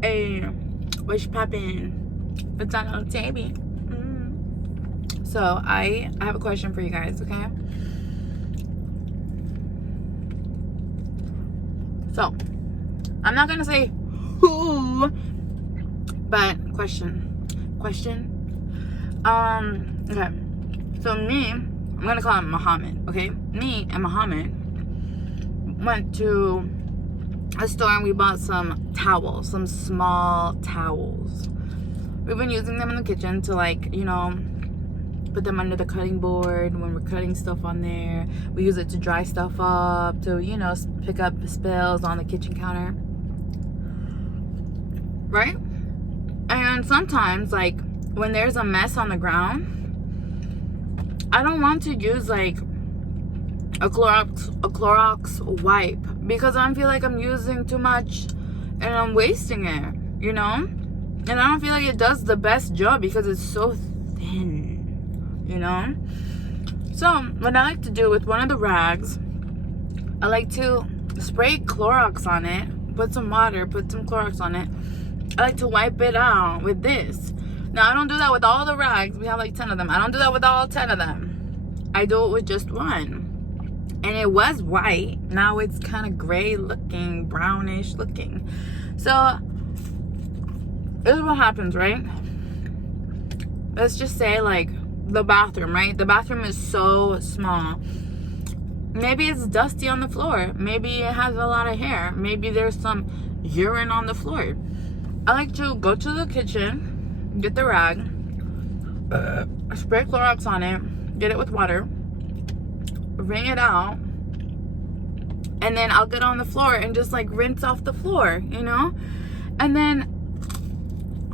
Hey, what's poppin'? It's on Alotaibi. So I have a question for you guys, okay? So I'm not gonna say who, but question. Okay. So me, I'm gonna call him Muhammad, okay? Me and Muhammad went to a store and we bought some towels, some small towels. We've been using them in the kitchen to, like, you know, put them under the cutting board when we're cutting stuff on there. We use it to dry stuff up, to, you know, pick up spills on the kitchen counter, right? And sometimes, like, when there's a mess on the ground, I don't want to use, like, a Clorox wipe, because I feel like I'm using too much and I'm wasting it, you know? And I don't feel like it does the best job because it's so thin, you know? So what I like to do with one of the rags, I like to spray Clorox on it, put some water, put some Clorox on it. I like to wipe it out with this. Now, I don't do that with all the rags. We have like 10 of them. I don't do that with all 10 of them. I do it with just one. And it was white. Now it's kind of gray looking, brownish looking. So this is what happens, right? Let's just say, like, the bathroom, right? The bathroom is so small. Maybe it's dusty on the floor. Maybe it has a lot of hair. Maybe there's some urine on the floor. I like to go to the kitchen, get the rag, spray Clorox on it, get it with water, wring it out, and then I'll get on the floor and just, like, rinse off the floor, you know? And then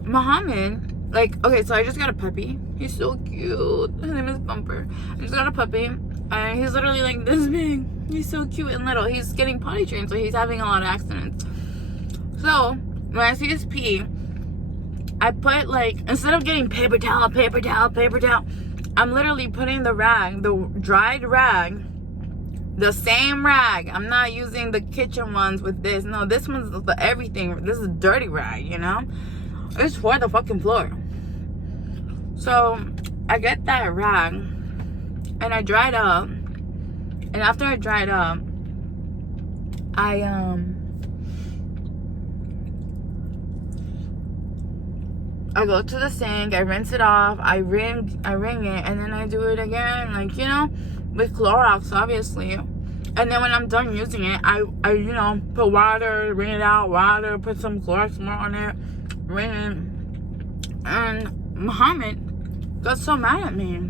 Muhammad, like, okay, so I just got a puppy. He's so cute. His name is Bumper. I just got a puppy, and he's literally like this big. He's so cute and little. He's getting potty trained, so he's having a lot of accidents. So when I see his pee, I put, like, instead of getting paper towel, I'm literally putting the rag, the dried rag, the same rag. I'm not using the kitchen ones with this. No, this one's the everything. This is dirty rag, you know? It's for the fucking floor. So I get that rag and I dry it up. And after I dry it up, I go to the sink, I rinse it off, I wring it, and then I do it again, like, you know, with Clorox, obviously. And then when I'm done using it, I you know, put water, wring it out, water, put some Clorox more on it, wring it. And Muhammad got so mad at me.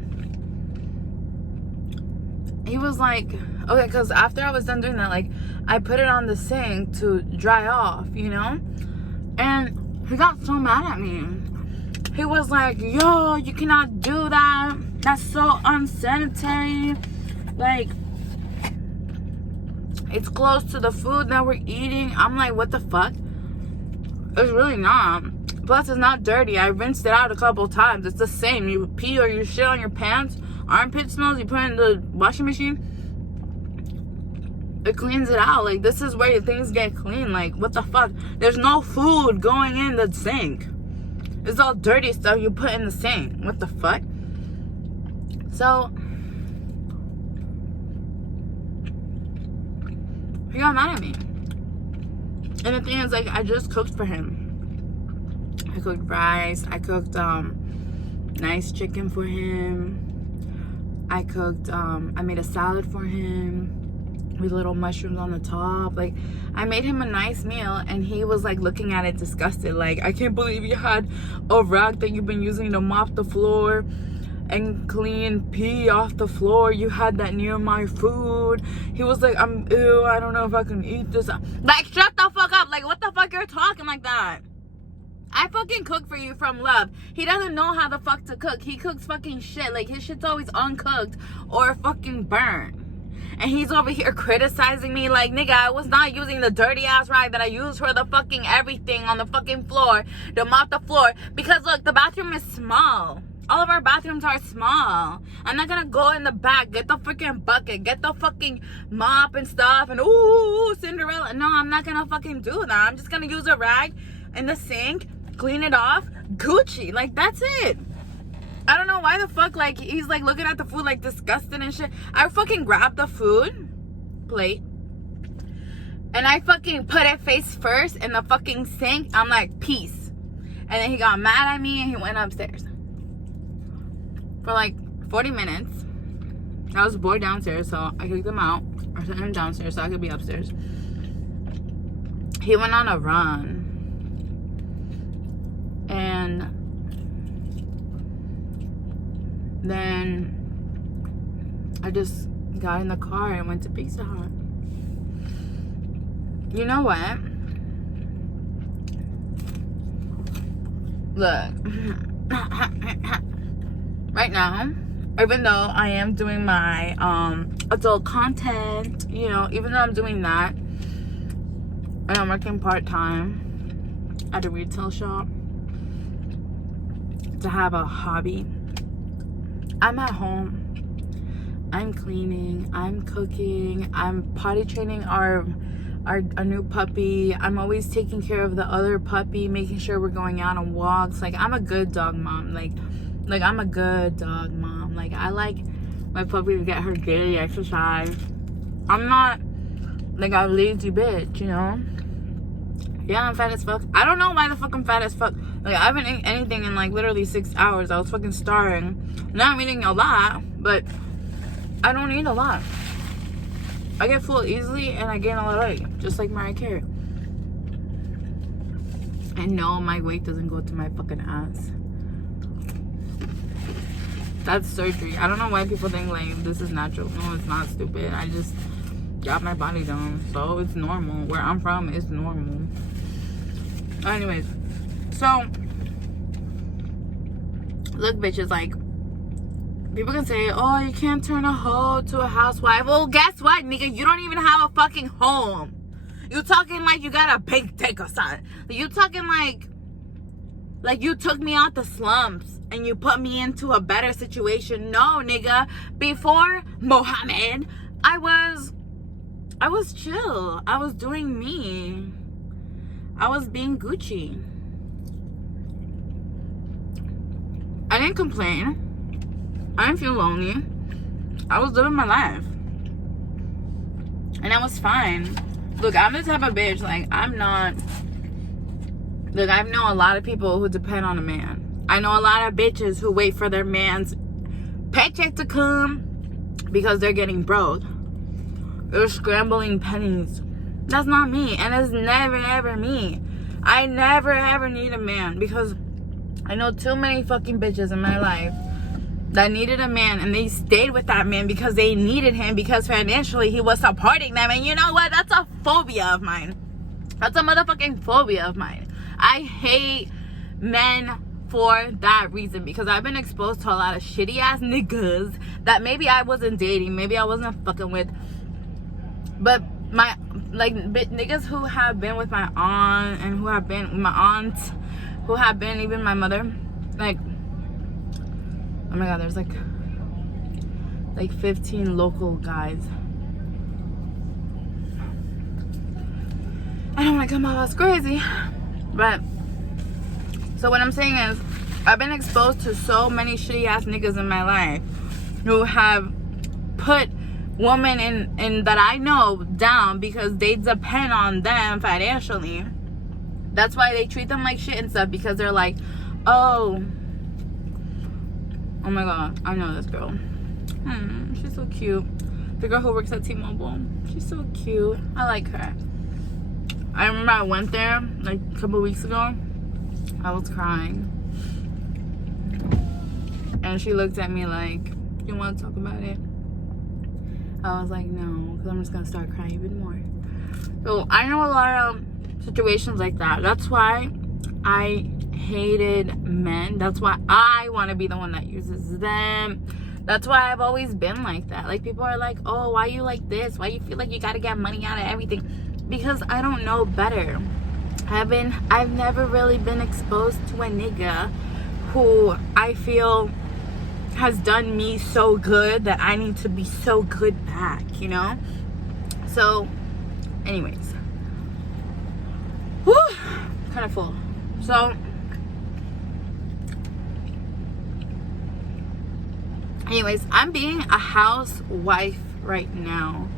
He was like, okay, because after I was done doing that, like, I put it on the sink to dry off, you know? And he got so mad at me. He was like, yo, you cannot do that. That's so unsanitary. Like, it's close to the food that we're eating. I'm like, what the fuck? It's really not. Plus, it's not dirty. I rinsed it out a couple times. It's the same. You pee or you shit on your pants, armpit smells, you put it in the washing machine, it cleans it out. Like, this is where things get clean. Like, what the fuck? There's no food going in the sink. It's all dirty stuff you put in the sink. What the fuck? So he got mad at me. And the thing is, like, I just cooked for him. I cooked rice. I cooked nice chicken for him. I cooked I made a salad for him with little mushrooms on the top. Like, I made him a nice meal, and he was, like, looking at it disgusted, like, I can't believe you had a rag that you've been using to mop the floor and clean pee off the floor. You had that near my food. He was like, ew, I don't know if I can eat this. Like, shut the fuck up. Like, what the fuck you're talking like that? I fucking cook for you from love. He doesn't know how the fuck to cook. He cooks fucking shit. Like, his shit's always uncooked or fucking burnt. And he's over here criticizing me like, nigga, I was not using the dirty ass rag that I used for the fucking everything on the fucking floor to mop the floor. Because look, the bathroom is small. All of our bathrooms are small. I'm not gonna go in the back, get the freaking bucket, get the fucking mop and stuff, and ooh, Cinderella. No, I'm not gonna fucking do that. I'm just gonna use a rag in the sink, clean it off, Gucci. Like, that's it. I don't know why the fuck, like, he's like looking at the food like disgusted and shit. I fucking grabbed the food plate and I fucking put it face first in the fucking sink. I'm like, peace. And then he got mad at me and he went upstairs for like 40 minutes. I was bored downstairs, so I kicked him out. I sent him downstairs so I could be upstairs. He went on a run. And then I just got in the car and went to Pizza Hut. You know what? Look. Right now, even though I am doing my adult content, you know, even though I'm doing that, and I'm working part-time at a retail shop to have a hobby, I'm at home. I'm cleaning, I'm cooking, I'm potty training our new puppy. I'm always taking care of the other puppy, making sure we're going out on walks. Like, I'm a good dog mom. Like I'm a good dog mom. Like, I like my puppy to get her daily exercise. I'm not like a lazy bitch, you know? Yeah, I'm fat as fuck. I don't know why the fuck I'm fat as fuck. Like, I haven't eaten anything in like literally 6 hours. I was fucking starving. Now I'm eating a lot, but I don't eat a lot. I get full easily and I gain a lot of weight, just like Mariah Carey. And no, my weight doesn't go to my fucking ass. That's surgery. I don't know why people think like this is natural. No, it's not, stupid. I just got my body done, so it's normal. Where I'm from, it's normal. Anyways, so look, bitches, like, people can say, oh, you can't turn a hoe to a housewife. Well, guess what, nigga? You don't even have a fucking home. You talking like you got a big dick or something. You talking like you took me out the slums and you put me into a better situation. No, nigga. Before Mohammed, I was chill. I was doing me. I was being Gucci. I didn't complain. I didn't feel lonely. I was living my life. And I was fine. Look, I'm the type of bitch, like, I'm not... Look, I know a lot of people who depend on a man. I know a lot of bitches who wait for their man's paycheck to come because they're getting broke. They're scrambling pennies. That's not me. And it's never, ever me. I never, ever need a man because I know too many fucking bitches in my life that needed a man and they stayed with that man because they needed him because financially he was supporting them. And you know what? That's a phobia of mine. That's a motherfucking phobia of mine. I hate men for that reason because I've been exposed to a lot of shitty ass niggas that maybe I wasn't dating, maybe I wasn't fucking with, but my niggas who have been with my aunt and who have been my aunt, who have been even my mother, like, oh my god, there's like 15 local guys. I don't want to come out as crazy, but so what I'm saying is I've been exposed to so many shitty ass niggas in my life who have put women in that I know down because they depend on them financially. That's why they treat them like shit and stuff, because they're like, oh my god, I know this girl. She's so cute. The girl who works at T-Mobile. She's so cute. I like her. I remember I went there like a couple weeks ago. I was crying. And she looked at me like, you want to talk about it? I was like, no, because I'm just going to start crying even more. So I know a lot of situations like that. That's why I hated men. That's why I want to be the one that uses them. That's why I've always been like that. Like, people are like, oh, why you like this? Why you feel like you got to get money out of everything? Because I don't know better. I've never really been exposed to a nigga who I feel has done me so good that I need to be so good back, you know? So, anyways. Whew, kind of full. So, anyways, I'm being a housewife right now.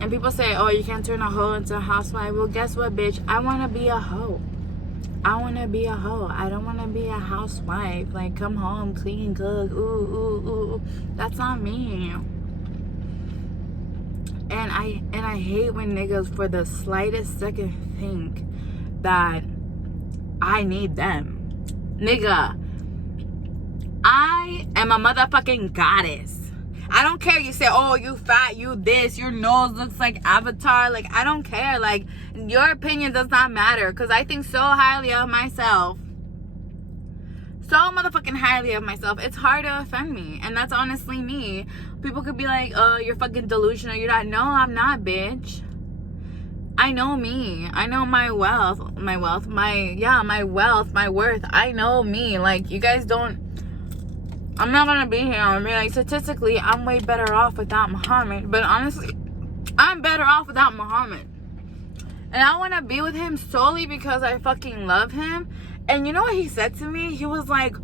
And people say, oh, you can't turn a hoe into a housewife. Well, guess what, bitch? I want to be a hoe. I want to be a hoe. I don't want to be a housewife. Like, come home, clean, cook, ooh, ooh, ooh. That's not me. And I hate when niggas for the slightest second think that I need them. Nigga, I am a motherfucking goddess. I don't care. You say, oh, you fat, you this, your nose looks like Avatar. Like, I don't care. Like, your opinion does not matter. Because I think so highly of myself. So motherfucking highly of myself. It's hard to offend me. And that's honestly me. People could be like, oh, you're fucking delusional. You're not. No, I'm not, bitch. I know me. I know my wealth. My wealth. My worth. I know me. Like, you guys don't. I'm not gonna be here. I mean, like, statistically, I'm way better off without Muhammad. But honestly, I'm better off without Muhammad. And I want to be with him solely because I fucking love him. And you know what he said to me? He was like,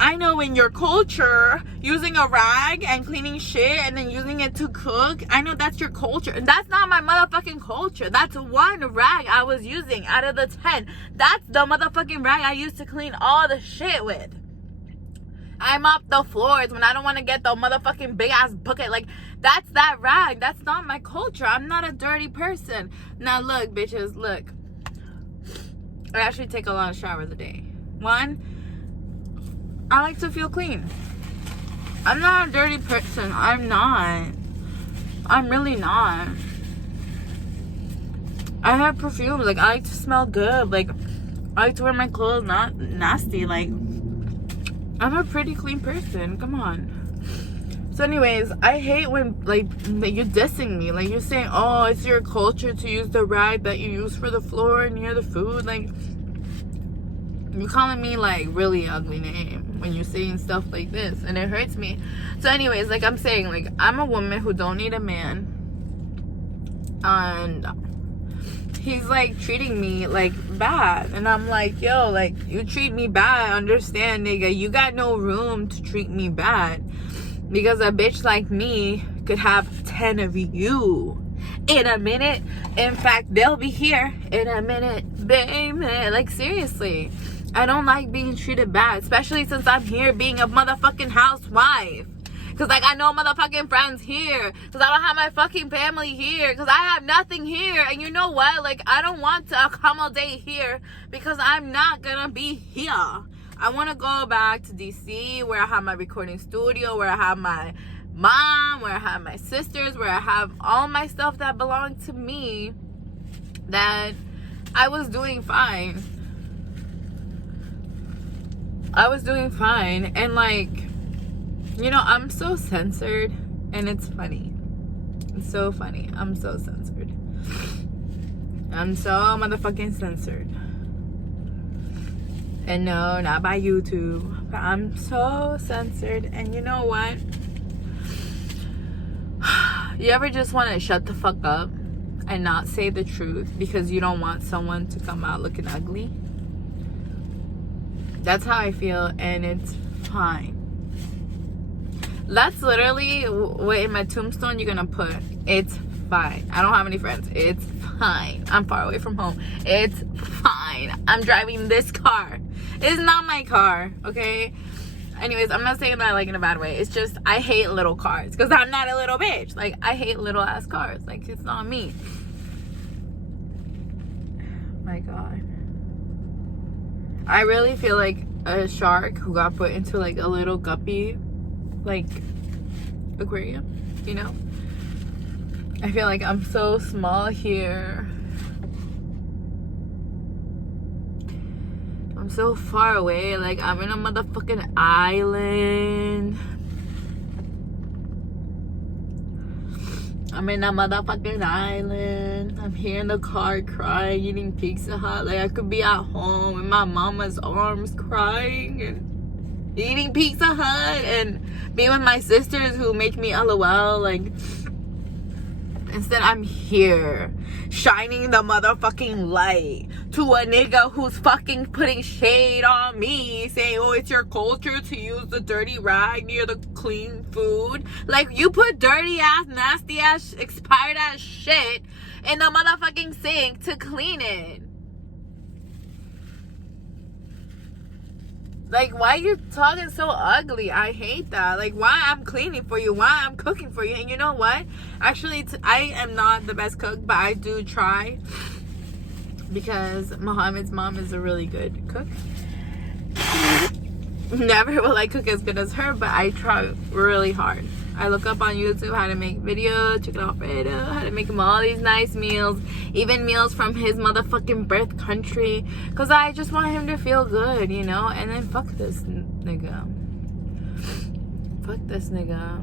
I know in your culture, using a rag and cleaning shit and then using it to cook, I know that's your culture. And that's not my motherfucking culture. That's one rag I was using out of the 10. That's the motherfucking rag I used to clean all the shit with. I mop the floors when I don't want to get the motherfucking big ass bucket. Like, that's that rag. That's not my culture. I'm not a dirty person. Now look, bitches, look. I actually take a lot of showers a day. One, I like to feel clean. I'm not a dirty person. I'm not. I'm really not. I have perfume. Like, I like to smell good. Like, I like to wear my clothes not nasty. Like, I'm a pretty clean person. Come on. So anyways, I hate when, like, you're dissing me. Like, you're saying, oh, it's your culture to use the rag that you use for the floor near the food. Like, you're calling me, like, really ugly name when you're saying stuff like this. And it hurts me. So anyways, like I'm saying, like, I'm a woman who don't need a man. And he's like treating me like bad, and I'm like, yo, like, you treat me bad, understand, nigga, you got no room to treat me bad, because a bitch like me could have 10 of you in a minute. In fact, they'll be here in a minute, baby. Like, seriously, I don't like being treated bad, especially since I'm here being a motherfucking housewife. Because, like, I know motherfucking friends here. Because I don't have my fucking family here. Because I have nothing here. And you know what? Like, I don't want to accommodate here. Because I'm not going to be here. I want to go back to DC, where I have my recording studio, where I have my mom, where I have my sisters, where I have all my stuff that belonged to me. That I was doing fine. I was doing fine. And, like, you know, I'm so censored, and it's funny. It's so funny. I'm so censored. I'm so motherfucking censored. And no, not by YouTube. But I'm so censored. And you know what? You ever just want to shut the fuck up and not say the truth because you don't want someone to come out looking ugly? That's how I feel, and it's fine. That's literally what in my tombstone you're gonna put. It's fine. I don't have any friends. It's fine. I'm far away from home. It's fine. I'm driving this car. It's not my car, okay? Anyways, I'm not saying that like in a bad way. It's just I hate little cars because I'm not a little bitch. Like, I hate little ass cars. Like, it's not me. My God. I really feel like a shark who got put into like a little guppy, like, aquarium, you know? I feel like I'm so small here. I'm so far away. Like, I'm in a motherfucking island. I'm in a motherfucking island. I'm here in the car crying, eating Pizza Hut. Like, I could be at home in my mama's arms crying and eating Pizza Hut and being with my sisters who make me LOL. Like, instead I'm here shining the motherfucking light to a nigga who's fucking putting shade on me, saying, oh, it's your culture to use the dirty rag near the clean food. Like, you put dirty ass, nasty ass, expired ass shit in the motherfucking sink to clean it. Like, why you talking so ugly? I hate that. Like, why I'm cleaning for you, why I'm cooking for you. And you know what? Actually, I am not the best cook, but I do try, because Muhammad's mom is a really good cook. Never will I cook as good as her, but I try really hard. I look up on YouTube how to make videos, chicken alfredo, how to make him all these nice meals, even meals from his motherfucking birth country, because I just want him to feel good, you know. And then fuck this nigga. Fuck this nigga.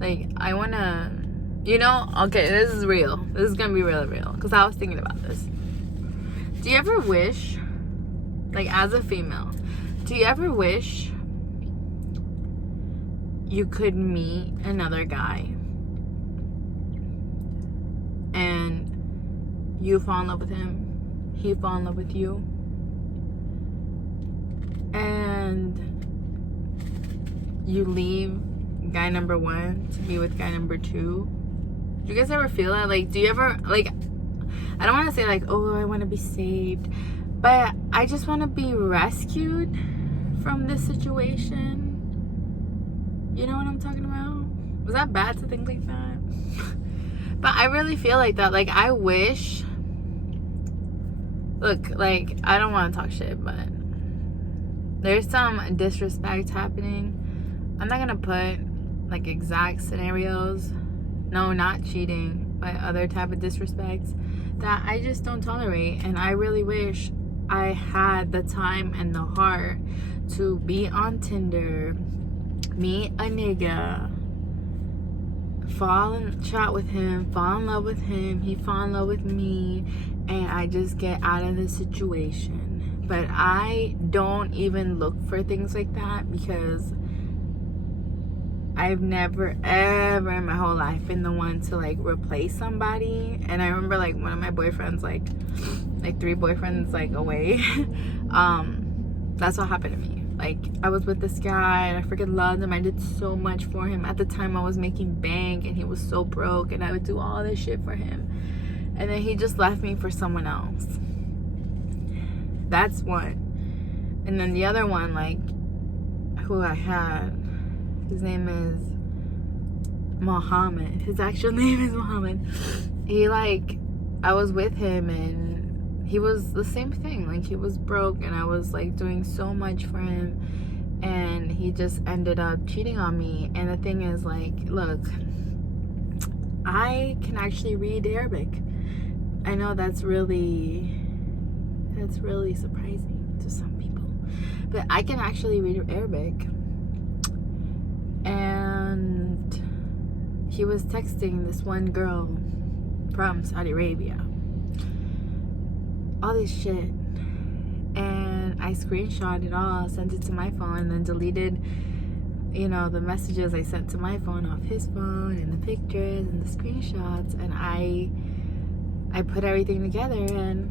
Like, I wanna, you know, okay, this is real. This is gonna be really real, because I was thinking about this. Do you ever wish, like, as a female, do you ever wish you could meet another guy and you fall in love with him, he fall in love with you, and you leave guy number 1 to be with guy number 2? Do you guys ever feel that? Like, do you ever, like, I don't want to say like, oh, I want to be saved, but I just want to be rescued from this situation. You know what I'm talking about? Was that bad to think like that? But I really feel like that. Like, I wish, look, like, I don't want to talk shit, but there's some disrespect happening. I'm not gonna put like exact scenarios, no, not cheating, but other type of disrespects that I just don't tolerate. And I really wish I had the time and the heart to be on Tinder, meet a nigga, fall in chat with him, fall in love with him, he fall in love with me, and I just get out of the situation. But I don't even look for things like that, because I've never ever in my whole life been the one to like replace somebody. And I remember like one of my boyfriends, like 3 boyfriends like away, that's what happened to me. Like, I was with this guy and I freaking loved him. I did so much for him. At the time I was making bank and he was so broke, and I would do all this shit for him, and then he just left me for someone else. That's one. And then the other one, like, who I had, his name is Muhammad. His actual name is Muhammad. He, like, I was with him and he was the same thing. Like, he was broke and I was like doing so much for him, and he just ended up cheating on me. And the thing is, like, look, I can actually read Arabic. I know that's really surprising to some people, but I can actually read Arabic. And he was texting this one girl from Saudi Arabia, all this shit, and I screenshot it all, sent it to my phone, and then deleted, you know, the messages I sent to my phone off his phone, and the pictures and the screenshots, and I put everything together, and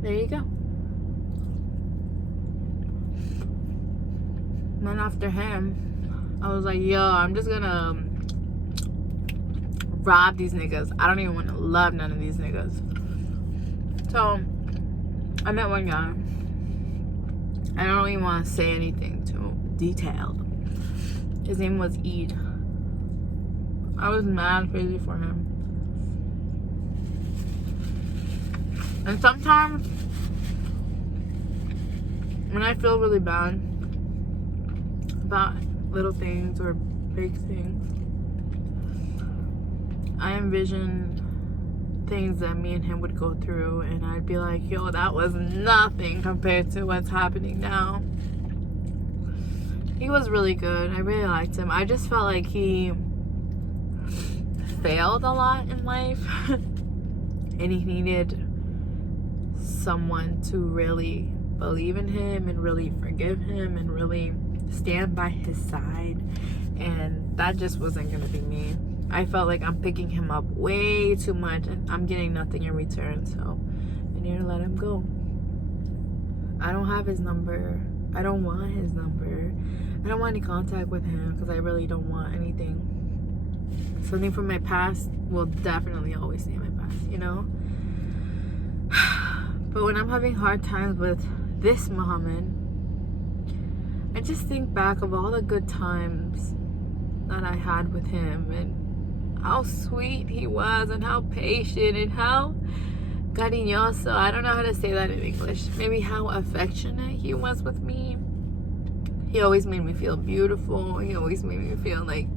there you go. And then after him, I was like, yo, I'm just gonna rob these niggas. I don't even want to love none of these niggas. So I met one guy. I don't even want to say anything too detailed. His name was Eid. I was mad crazy for him. And sometimes when I feel really bad about little things or big things, I envision things that me and him would go through, and I'd be like, yo, that was nothing compared to what's happening now. He was really good. I really liked him. I just felt like he failed a lot in life and he needed someone to really believe in him and really forgive him and really stand by his side, and that just wasn't gonna be me. I felt like I'm picking him up way too much and I'm getting nothing in return. So I need to let him go. I don't have his number. I don't want his number. I don't want any contact with him because I really don't want anything. Something from my past will definitely always stay in my past, you know? But when I'm having hard times with this Muhammad, I just think back of all the good times that I had with him and how sweet he was and how patient and how cariñoso. I don't know how to say that in English. Maybe how affectionate he was with me. He always made me feel beautiful. He always made me feel like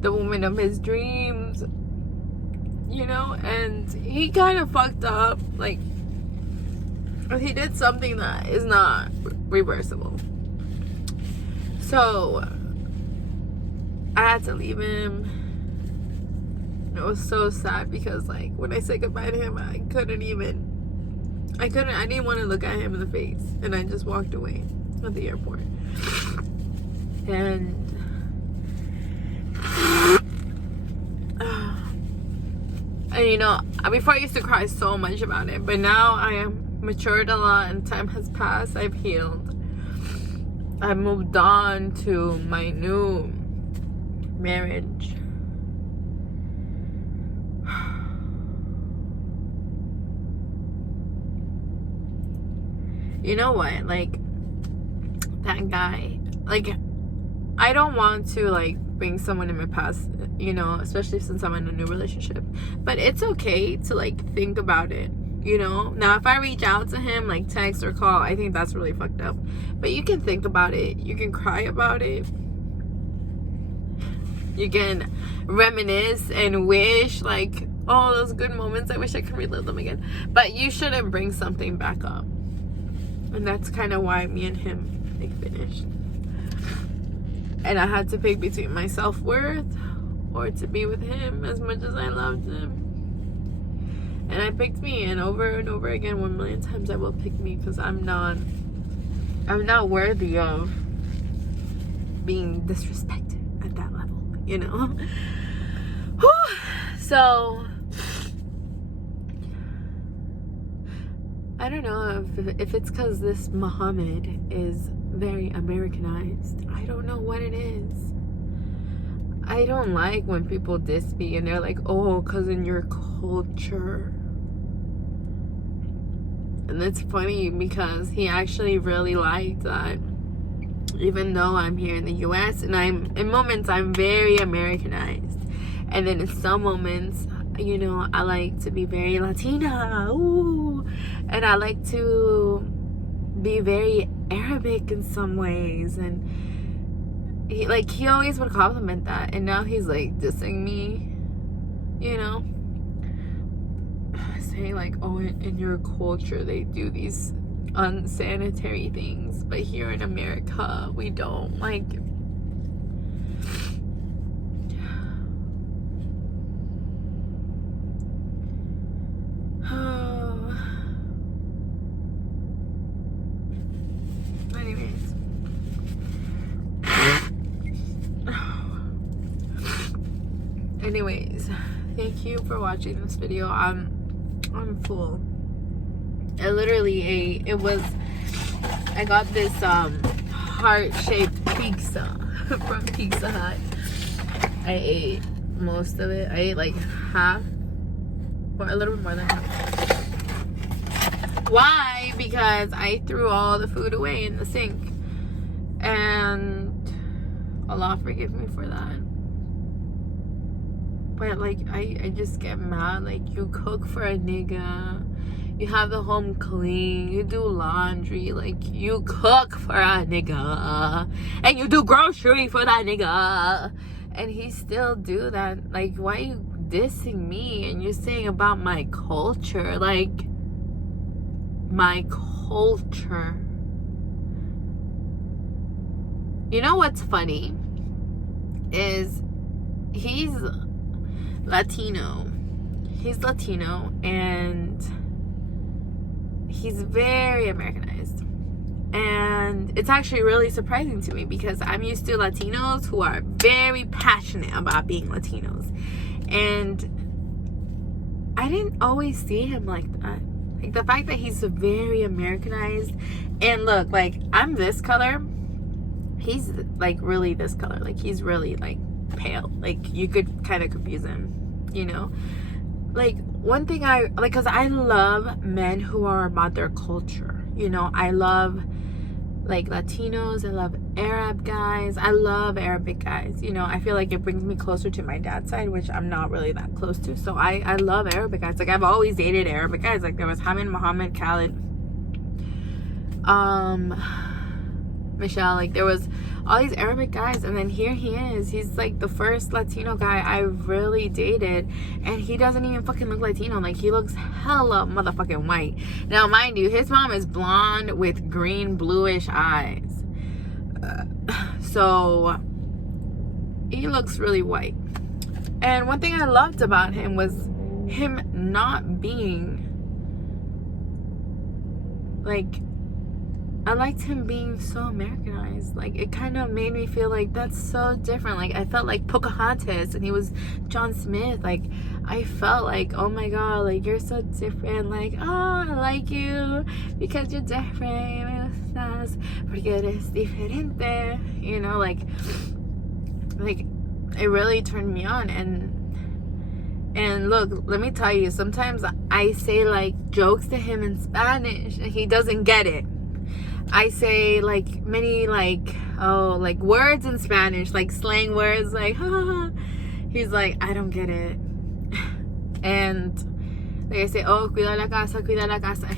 the woman of his dreams, you know? And he kind of fucked up. Like, he did something that is not reversible. So I had to leave him. It was so sad because, like, when I said goodbye to him, I didn't want to look at him in the face, and I just walked away at the airport. And you know, before I used to cry so much about it, but now I am matured a lot and time has passed. I've healed. I've moved on to my new marriage. You know what? Like, that guy, like, I don't want to, like, bring someone in my past, you know, especially since I'm in a new relationship. But it's okay to, like, think about it, you know? Now, if I reach out to him, like, text or call, I think that's really fucked up. But you can think about it. You can cry about it. You can reminisce and wish, like, oh, those good moments, I wish I could relive them again. But you shouldn't bring something back up. And that's kind of why me and him, like, finished. And I had to pick between my self-worth or to be with him as much as I loved him. And I picked me, and over again, 1,000,000 times I will pick me, because I'm not worthy of being disrespected at that level, you know? So I don't know if it's because this Muhammad is very Americanized. I don't know what it is. I don't like when people diss me and they're like, oh, because in your culture. And it's funny because he actually really liked that. Even though I'm here in the US and in moments I'm very Americanized. And then in some moments, you know, I like to be very Latina. Ooh. And I like to be very Arabic in some ways. And he always would compliment that. And now he's like dissing me, you know, saying like, oh, in your culture they do these unsanitary things, but here in America we don't. Like, anyways, thank you for watching this video. I'm full. I got this heart-shaped pizza from Pizza Hut. I ate most of it. I ate like half, or a little bit more than half. Why? Because I threw all the food away in the sink, and Allah forgive me for that. But like, I just get mad. Like, you cook for a nigga, you have the home clean, you do laundry, like, you cook for a nigga, and you do grocery for that nigga, and he still do that. Like, why are you dissing me and you're saying about my culture? Like, my culture. You know what's funny is he's Latino. He's Latino and he's very Americanized. And it's actually really surprising to me because I'm used to Latinos who are very passionate about being Latinos. And I didn't always see him like that. Like, the fact that he's very Americanized. And look, like, I'm this color. He's, like, really this color. Like, he's really, like, pale. Like, you could kind of confuse him, you know? Like, one thing I, like, because I love men who are about their culture. You know, I love, like, Latinos. I love Arab guys. I love Arabic guys. You know, I feel like it brings me closer to my dad's side, which I'm not really that close to. So I love Arabic guys. Like, I've always dated Arabic guys. Like, there was Hamid, Mohammed, Khalid, Michelle. Like, there was all these Arabic guys, and then here he is. He's like the first Latino guy I really dated, and he doesn't even fucking look Latino. Like, he looks hella motherfucking white. Now, mind you, his mom is blonde with green bluish eyes. So he looks really white. And one thing I loved about him was him not being like, I liked him being so Americanized. Like, it kind of made me feel like that's so different. Like, I felt like Pocahontas and he was John Smith. Like, I felt like, oh my god, like, you're so different. Like, oh, I like you because you're different. Porque eres diferente. You know, like it really turned me on. And look, let me tell you, sometimes I say like jokes to him in Spanish and he doesn't get it. I say like many like words in Spanish, like slang words, like he's like, I don't get it. And like I say, oh, cuida la casa, cuida la casa.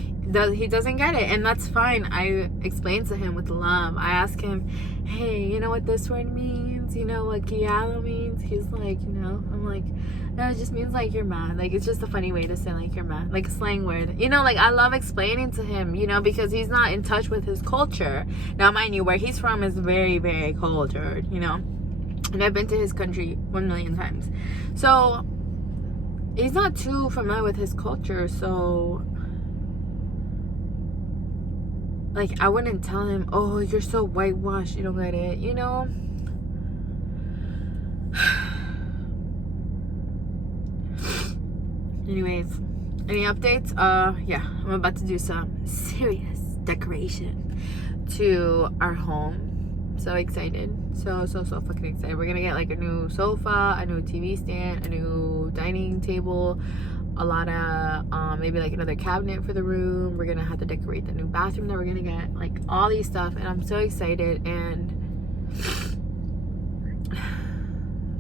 He doesn't get it, and that's fine. I explain to him with love. I ask him, hey, you know what this word means? You know what guiado means? He's like, you know. I'm like, no, it just means like you're mad. Like, it's just a funny way to say like you're mad, like a slang word. You know, like, I love explaining to him, you know, because he's not in touch with his culture. Now, mind you, where he's from is very, very cultured, you know, and I've been to his country 1,000,000 times. So he's not too familiar with his culture, so like, I wouldn't tell him, oh, you're so whitewashed, you don't get it, you know? Anyways, any updates? Yeah, I'm about to do some serious decoration to our home. So excited. So fucking excited. We're gonna get like a new sofa, a new TV stand, a new dining table, a lot of maybe like another cabinet for the room. We're gonna have to decorate the new bathroom that we're gonna get, like all these stuff, and I'm so excited. And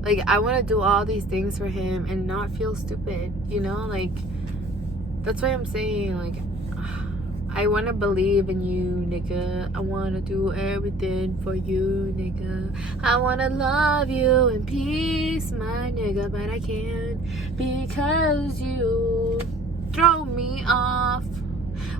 like, I want to do all these things for him and not feel stupid, you know? Like, that's why I'm saying, like, I want to believe in you, nigga. I want to do everything for you, nigga. I want to love you in peace, my nigga, but I can't because you throw me off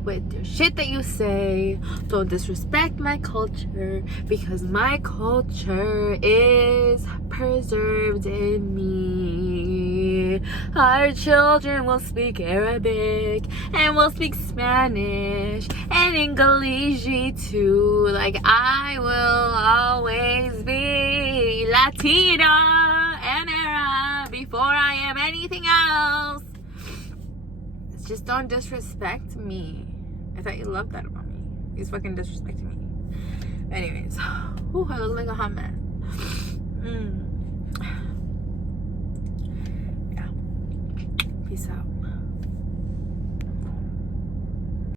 with your shit that you say. Don't disrespect my culture, because my culture is preserved in me. Our children will speak Arabic and will speak Spanish and English too. Like, I will always be Latina and Arab before I am anything else. Just don't disrespect me. I thought you loved that about me. He's fucking disrespecting me. Anyways, whew, I look like a hot mess. Yeah. Peace out.